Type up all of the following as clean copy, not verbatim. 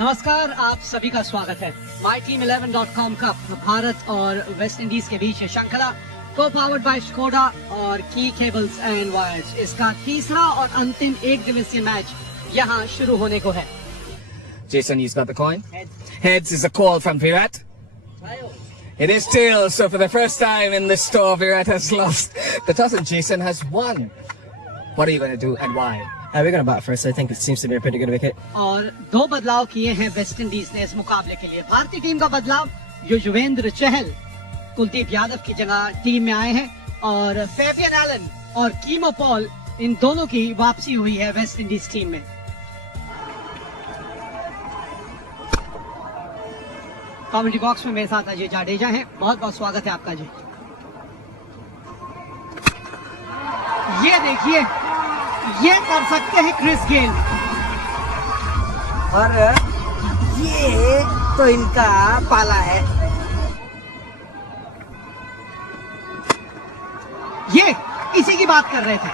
नमस्कार, आप सभी का स्वागत है। myteam11.com कप भारत और वेस्ट इंडीज के बीच श्रृंखला को पावर्ड बाय स्कोडा और की केबल्स एंड वायर्स। इसका तीसरा और अंतिम एक दिवसीय मैच यहाँ शुरू होने को है। Jason, he's got the coin. Heads is a call from Virat. It is tails, so for the first time in this store, Virat has lost the toss and Jason has won. What are you going to do and why? We're going to bat first. I think it seems to be a pretty good wicket. और दो बदलाव किए हैं West Indies ने इस मुकाबले के लिए। भारतीय टीम का बदलाव, युजवेंद्र चहल कुलदीप यादव की जगह टीम में आए हैं और फेबियन एलन और कीमो पॉल, इन दोनों की वापसी हुई है वेस्ट इंडीज टीम में। कमेंट्री बॉक्स में मेरे साथ अजय जाडेजा हैं, बहुत बहुत स्वागत है आपका जी। ये देखिए, ये कर सकते हैं क्रिस गेल, और ये तो इनका पाला है। ये इसी की बात कर रहे थे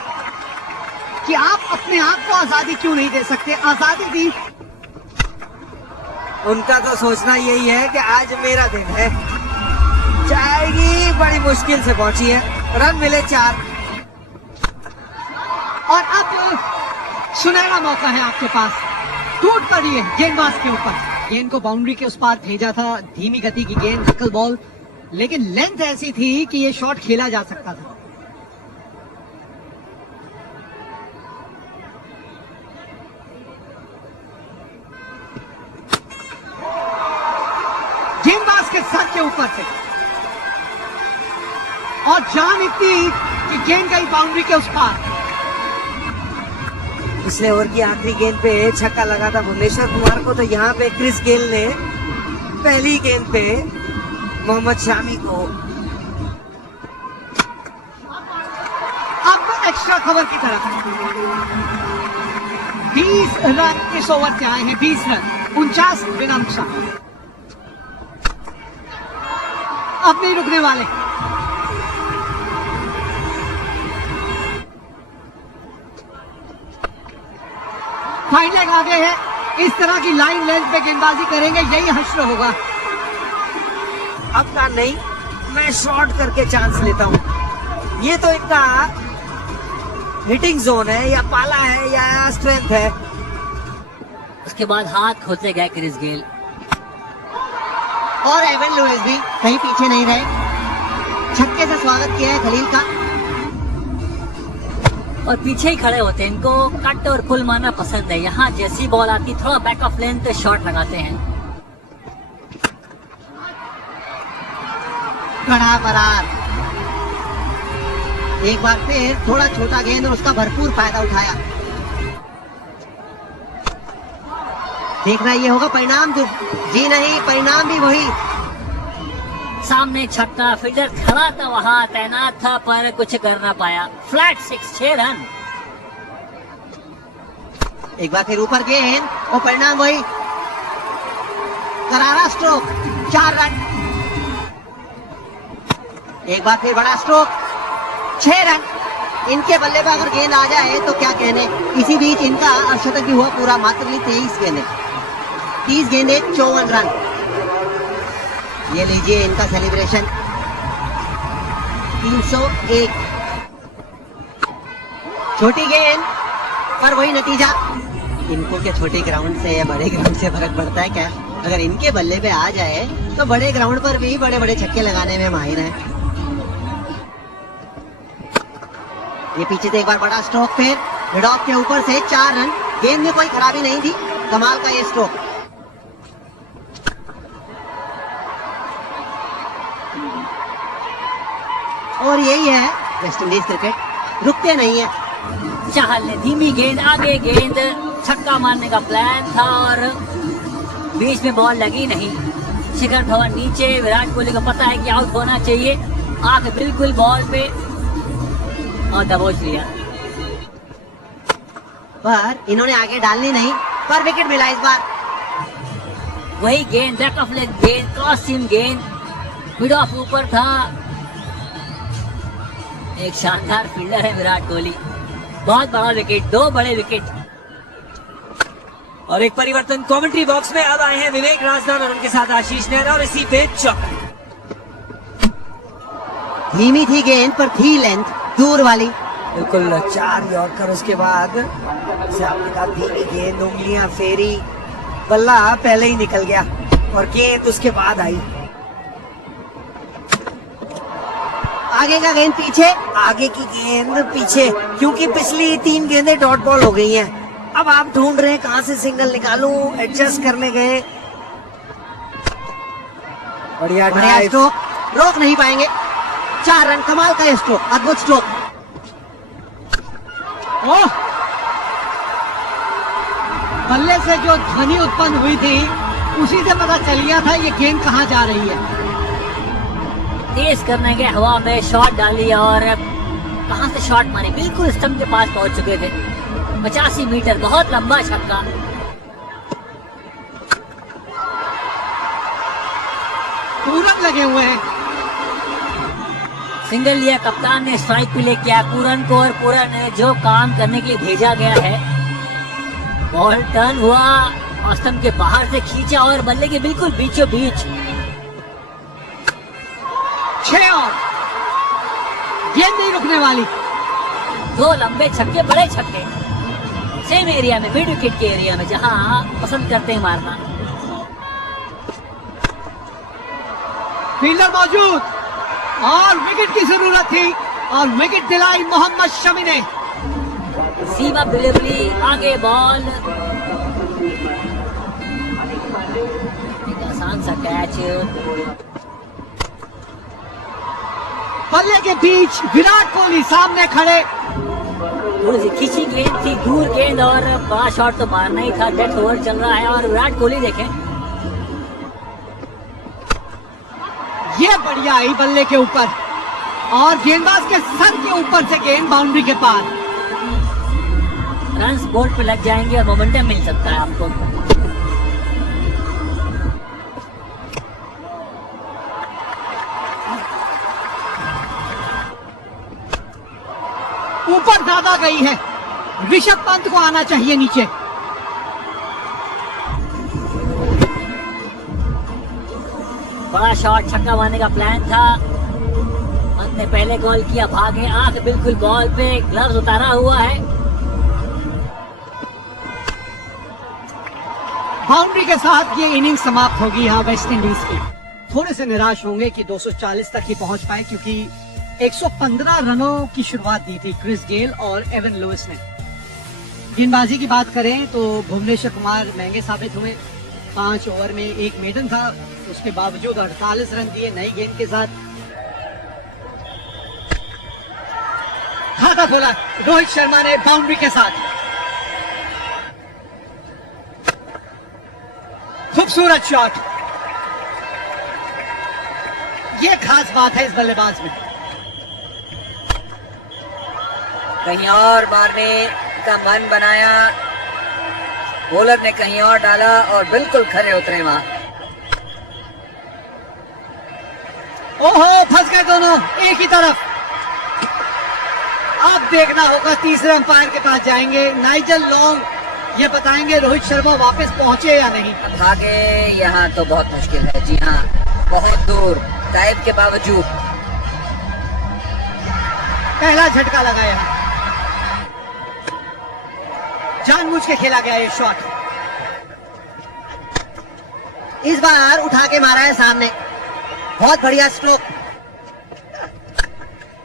कि आप अपने आप को आजादी क्यों नहीं दे सकते। आजादी दी। उनका तो सोचना यही है कि आज मेरा दिन है। जाएगी, बड़ी मुश्किल से पहुंची है, रन मिले 4 और अब सुनहरा मौका है आपके पास। टूट पड़ी है गेंदबाज के ऊपर। गेंद को बाउंड्री के उस पार भेजा था, धीमी गति की गेंद, निकल बॉल, लेकिन लेंथ ऐसी थी कि ये शॉट खेला जा सकता था। गेंदबाज के सर के ऊपर से और जान इतनी कि गेंद गई बाउंड्री के उस पार। पिछले ओवर की आखिरी गेंद पे छक्का लगा था भुवनेश्वर कुमार को, तो यहाँ पे क्रिस गेल ने पहली गेंद पे मोहम्मद शामी को। अब एक्स्ट्रा कवर की तरफ 20 रन इस ओवर से आए हैं, 20 रन, 49 बिना नुकसान। अब नहीं रुकने वाले। फाइन लेग आगे है। इस तरह की लाइन लेंथ पे गेंदबाजी करेंगे, यही हश्र होगा। अब का नहीं, मैं शॉर्ट करके चांस लेता हूँ। ये तो इनका हिटिंग जोन है, या पाला है या स्ट्रेंथ है। उसके बाद हाथ खोलते गए क्रिस गेल और एवन लुइस भी कहीं पीछे नहीं रहे। छक्के से स्वागत किया है खलील का। और पीछे ही खड़े होते हैं। इनको कट और पुल मारना पसंद है। यहाँ जैसी बॉल आती थोड़ा बैक ऑफ लेंथ पे शॉट लगाते हैं। कड़ा बरार, एक बार फिर थोड़ा छोटा गेंद और उसका भरपूर फायदा उठाया। देखना ये होगा परिणाम, जो जी नहीं, परिणाम भी वही। सामने छक्का, फील्डर खड़ा था, वहां तैनात था, पर कुछ कर ना पाया। Flat 6 run. एक बार फिर ऊपर गेंद और परिणाम वही। करारा स्ट्रोक, 4 रन। एक बार फिर बड़ा स्ट्रोक, 6 रन। इनके बल्ले पर अगर गेंद आ जाए तो क्या कहने। इसी बीच इनका अर्धशतक भी हुआ पूरा, मात्र 23 गेंदें, 30 गेंदें, 54 रन। ये लीजिए इनका सेलिब्रेशन, 301। छोटी गेंद पर वही नतीजा। इनको क्या छोटे ग्राउंड से या बड़े ग्राउंड से फर्क पड़ता है क्या। अगर इनके बल्ले पे आ जाए तो बड़े ग्राउंड पर भी बड़े बड़े छक्के लगाने में माहिर हैं। ये पीछे से एक बार बड़ा स्ट्रोक, फिर मिड ऑफ के ऊपर से 4 रन। गेंद में कोई खराबी नहीं थी, कमाल का ये स्ट्रोक। और यही है वेस्ट इंडीज क्रिकेट, रुकते नहीं है। चाहल ने धीमी गेंद, आगे गेंद, छक्का मारने का प्लान था और बीच में बॉल लगी नहीं। शिखर धवन नीचे, विराट कोहली को पता है कि आउट होना चाहिए, आंख बिल्कुल बॉल पे और दबोच लिया। पर इन्होंने आगे डालनी नहीं, पर विकेट मिला इस बार। वही गेंद, बैक ऑफ लेग गेंद, क्रॉस सीम गेंद, मिड ऑफ ऊपर था। एक शानदार फील्डर है विराट कोहली। बहुत बड़ा विकेट, 2 बड़े विकेट। और एक परिवर्तन कमेंट्री बॉक्स में अब आए हैं विवेक राजदान और उनके साथ आशीष नेहरा और इसी पे चौका। धीमी थी गेंद पर थी लेंथ दूर वाली। बिल्कुल 4 यॉर्कर उसके बाद से आपने कहा धीमी गेंद, उंगलियां फेरी, बल्ला पहले ही निकल गया और गेंद उसके बाद आई। आगे का गेंद पीछे, आगे की गेंद पीछे, क्योंकि पिछली 3 गेंदें डॉट बॉल हो गई हैं। अब आप ढूंढ रहे हैं कहां से सिंगल निकालूं, एडजस्ट करने गए। बढ़िया बढ़िया स्ट्रोक, रोक नहीं पाएंगे। 4 रन, कमाल का स्ट्रोक, अद्भुत स्ट्रोक। ओह, बल्ले से जो ध्वनि उत्पन्न हुई थी उसी से पता चल गया था ये गेंद कहाँ जा रही है। तेज करने के हवा में शॉट डाली और कहां से शॉट मारे, बिल्कुल स्टंप के पास पहुंच चुके थे। 85 मीटर, बहुत लंबा छक्का। पूरन लगे हुए हैं। सिंगल लिया, कप्तान ने स्ट्राइक पे ले किया पूरन को और पूरन ने जो काम करने के लिए भेजा गया है, बॉल टर्न हुआ और स्टंप के बाहर से खींचा और बल्ले के बिल्कुल बीचों बीच। 6 और गेंद नहीं रुकने वाली। 2 लंबे छक्के, बड़े छक्के, सेम एरिया में, मिड विकेट के एरिया में, जहां पसंद करते हैं मारना। फील्डर मौजूद और विकेट की जरूरत थी और विकेट दिलाई मोहम्मद शमी ने। सीमा डिलीवरी, आगे बॉल, एक आसान सा कैच। बल्ले के बीच विराट कोहली सामने खड़े। थोड़ी सी खींची गेंद थी, दूर गेंद और बड़ा शॉट तो मारना ही था। डेथ ओवर चल रहा है और विराट कोहली देखें, ये बढ़िया आई बल्ले के ऊपर और गेंदबाज के सर के ऊपर से गेंद बाउंड्री के पार। रन्स बोर्ड पे लग जाएंगे और मोमेंटम मिल सकता है आपको। ऊपर ज्यादा गई है, ऋषभ पंत को आना चाहिए नीचे। बड़ा शॉट, छक्का मारने का प्लान था। पंत ने पहले गोल किया, भागे, आंख बिल्कुल बॉल पे, ग्लव्स उतारा हुआ है। बाउंड्री के साथ ये इनिंग समाप्त होगी यहाँ वेस्ट इंडीज की। थोड़े से निराश होंगे कि 240 तक ही पहुंच पाए, क्योंकि 115 रनों की शुरुआत दी थी क्रिस गेल और एवन लुइस ने। गेंदबाजी की बात करें तो भुवनेश्वर कुमार महंगे साबित हुए। 5 ओवर में 1 मेडन था, उसके बावजूद 48 रन दिए नई गेंद के साथ। खाता खोला रोहित शर्मा ने बाउंड्री के साथ। खूबसूरत शॉट, ये खास बात है इस बल्लेबाज में। कहीं और मारने का मन बनाया, बॉलर ने कहीं और डाला और बिल्कुल खरे उतरे वहां। ओहो, फंस गए दोनों एक ही तरफ। अब देखना होगा, तीसरे अंपायर के पास जाएंगे नाइजल लॉन्ग, ये बताएंगे रोहित शर्मा वापस पहुंचे या नहीं। भागे यहाँ तो बहुत मुश्किल है। जी हाँ, बहुत दूर टाइप के बावजूद। पहला झटका लगाया, जानबूझ के खेला गया ये शॉट। इस बार उठा के मारा है सामने, बहुत बढ़िया स्ट्रोक।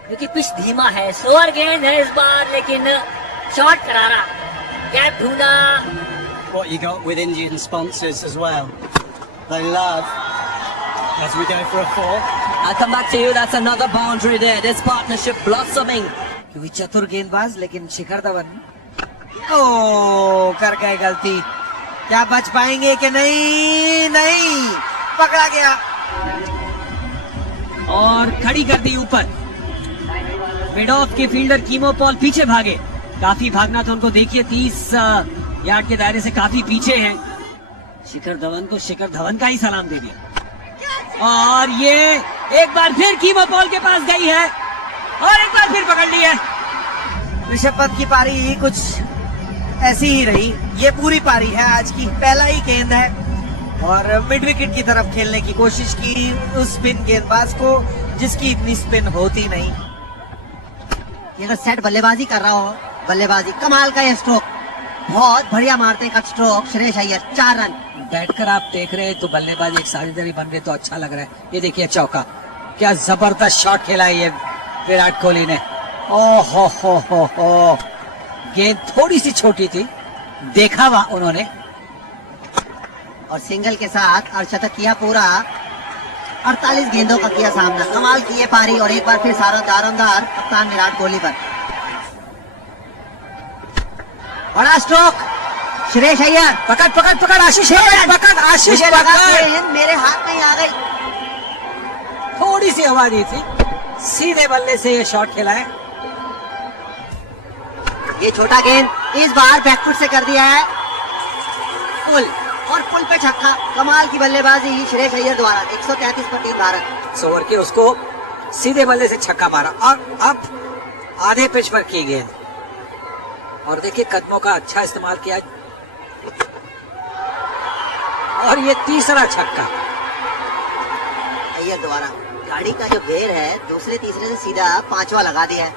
क्योंकि पिच धीमा है, स्लोअर गेंद है इस बार, लेकिन शॉट करारा, गैप ढूंढा। What you got with Indian sponsors as well. They love, as we go for a 4. I'll come back to you. That's another boundary there. This partnership blossoming. क्योंकि चतुर गेंदबाज, लेकिन शिखर धवन ओ कर गए गलती। क्या बच पाएंगे कि नहीं? नहीं, पकड़ा गया और खड़ी कर दी ऊपर। मिड ऑफ के फील्डर कीमो पॉल पीछे भागे, काफी भागना था उनको। देखिए 30 यार्ड के दायरे से काफी पीछे हैं। शिखर धवन को शिखर धवन का ही सलाम दे दिया और ये एक बार फिर कीमो पॉल के पास गई है और एक बार फिर पकड़ ली है। ऋषभ पंत की पारी कुछ ऐसी ही रही। ये पूरी पारी है आज की, पहला ही गेंद है और मिड विकेट की तरफ खेलने की कोशिश की उस स्पिन गेंदबाज को जिसकी इतनी स्पिन होती नहीं। ये अगर सेट बल्लेबाजी कर रहा हो, बल्लेबाजी कमाल का ये स्ट्रोक, बहुत बढ़िया मारते cut stroke Shreyas Iyer, 4 run. बैठकर आप देख रहे हैं तो बल्लेबाजी एक साझेदारी बन रही तो अच्छा लग रहा है। ये देखिए चौका, क्या जबरदस्त शॉट खेला है ये विराट कोहली ने। ओहो हो, गेंद थोड़ी सी छोटी थी, देखा हुआ उन्होंने। और सिंगल के साथ अर्धशतक किया पूरा, 48 गेंदों का किया सामना, कमाल की ये पारी। और एक बार फिर सारा दारोमदार कप्तान विराट कोहली पर। बड़ा स्ट्रोक श्रेयस अय्यर, पकड़ आशीष, पकड़ आशीष, मुझे लगा गेंद मेरे हाथ में ही आ गई। थोड़ी सी हवा दी थी, सीधे बल्ले से ये शॉट खेला है। ये छोटा गेंद इस बार बैकफुट से कर दिया है पुल, और पुल पे छक्का। कमाल की बल्लेबाजी श्रेयस अय्यर द्वारा, 133 पर 3 भारत। ओवर के उसको सीधे बल्ले से छक्का मारा और अब आधे पिच पर की गेंद, और देखिए कदमों का अच्छा इस्तेमाल किया और ये तीसरा छक्का अय्यर द्वारा। गाड़ी का जो गेयर है दूसरे तीसरे से सीधा 5वां लगा दिया है।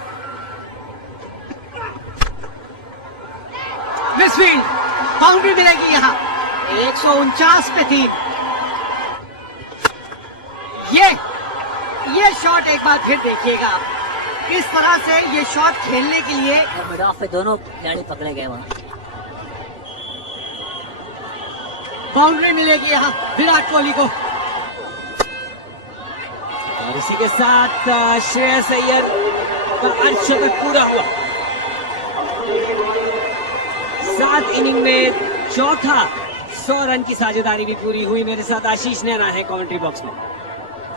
मिसफील्ड, बाउंड्री मिलेगी यहाँ, 149 पे 3। ये शॉट एक बार फिर देखिएगा आप, किस तरह से ये शॉट खेलने के लिए और मिड ऑफ पे दोनों खिलाड़ी पकड़े गए वहाँ। बाउंड्री मिलेगी यहाँ विराट कोहली को। और इसी के साथ श्रेयस अय्यर का अर्धशतक पूरा हुआ। 7 इनिंग में चौथा 100 रन की साझेदारी भी पूरी हुई। मेरे साथ आशीष नैना है कमेंट्री बॉक्स में।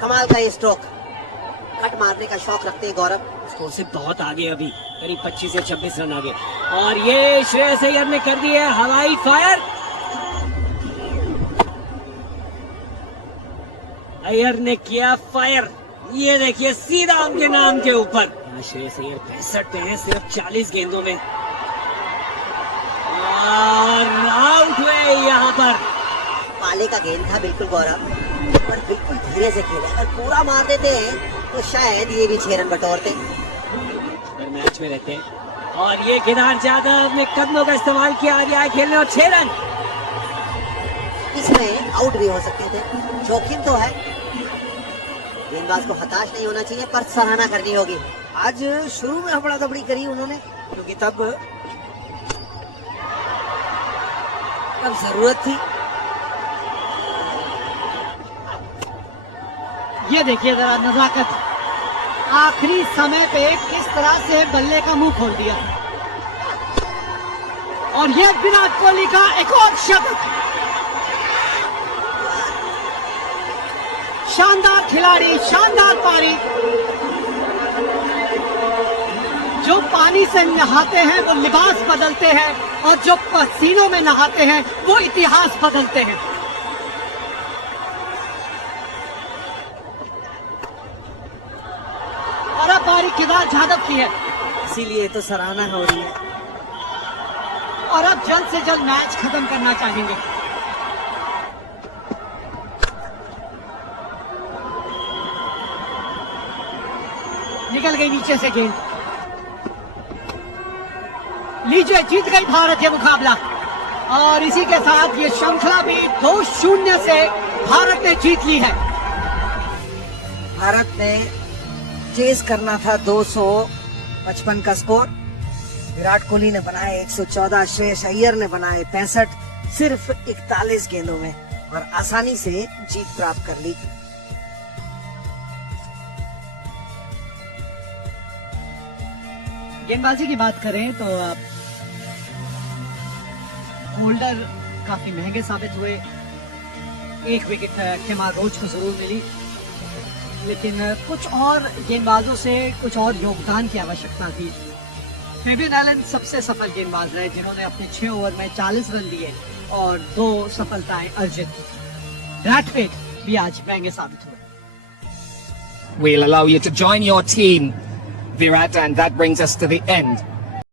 कमाल का ये स्ट्रोक, कट मारने का शौक रखते हैं गौरव। स्कोर से बहुत आगे, अभी करीब 25 से 26 रन आगे। और ये श्रेयस अय्यर ने कर दी है हवाई फायर। अय्यर ने किया फायर, ये देखिए सीधा उनके नाम के ऊपर। श्रेयस अय्यर 65 पे हैं सिर्फ 40 गेंदों में, और आउट हुए यहाँ पर। पाले का गेंद था बिल्कुल गौरव, पर बिल्कुल धीरे से खेला। अगर पूरा मार देते तो शायद ये भी 6 रन बटोरते, अगर मैच में रहते। और ये केदार जाधव ने कदमों का इस्तेमाल किया, आ गया है खेलने और 6 रन। इसमें आउट भी हो सकते थे, जोखिम तो है। गेंदबाज को हताश नहीं होना चाहिए, पर सराहना करनी होगी। आज शुरू में हबड़ा दबड़ी करी उन्होंने, क्योंकि तब जरूरत थी। ये देखिए जरा नजाकत, आखिरी समय पे किस तरह से बल्ले का मुंह खोल दिया। और ये विराट कोहली का एक और शतक। शानदार खिलाड़ी, शानदार पारी। जो पानी से नहाते हैं वो लिबास बदलते हैं, और जो पसीनों में नहाते हैं वो इतिहास बदलते हैं। और अब पारी केदार जाधव की है, इसीलिए तो सराहना हो रही है। और अब जल्द से जल्द मैच खत्म करना चाहेंगे। निकल गई नीचे से गेंद, लीजिए जीत गई भारत ये मुकाबला। और इसी के साथ ये श्रृंखला भी 2-0 से भारत ने जीत ली है। भारत ने चेस करना था 255 का स्कोर, विराट कोहली ने बनाए 114, श्रेयस अय्यर ने बनाए 65, सिर्फ 41 गेंदों में, और आसानी से जीत प्राप्त कर ली। गेंदबाजी की बात करें तो होल्डर काफी महंगे साबित हुए। एक विकेट केमाल रोच को जरूर मिली, लेकिन कुछ और गेंदबाजों से कुछ और योगदान की आवश्यकता थी। फेबियन एलन सबसे सफल गेंदबाज रहे, जिन्होंने अपने 6 ओवर में 40 रन दिए और 2 सफलताएं अर्जित की। रैटफेट भी आज महंगे साबित हुए। We'll allow you to join your team, Virat, and that brings us to the end